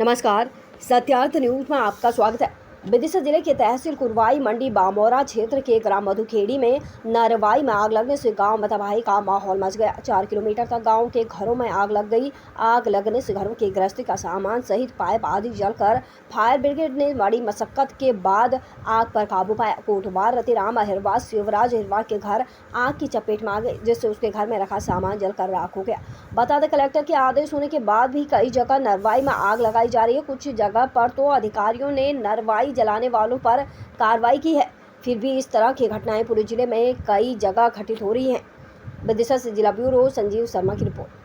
नमस्कार। सत्यार्थ न्यूज में आपका स्वागत है। विदिशा जिले के तहसील कुरवाई मंडी बामोरा क्षेत्र के ग्राम मधुखेड़ी में नरवाई में आग लगने से गांव में तबाही का माहौल मच गया। 4 किलोमीटर तक गांव के घरों में आग लग गई। आग लगने से घरों की गृहस्थी का सामान सहित पाइप आदि जलकर फायर ब्रिगेड ने बड़ी मशक्कत के बाद आग पर काबू पाया। कोटवार रतिराम अहिरवार शिवराज अहिरवार के घर आग की चपेट में आ गई, जिससे उसके घर में रखा सामान जलकर राख हो गया। बता दें, कलेक्टर के आदेश होने के बाद भी कई जगह नरवाई में आग लगाई जा रही है। कुछ जगह पर तो अधिकारियों ने नरवाई जलाने वालों पर कार्रवाई की है, फिर भी इस तरह की घटनाएं पूरे जिले में कई जगह घटित हो रही हैं। विदिशा से जिला ब्यूरो संजीव शर्मा की रिपोर्ट।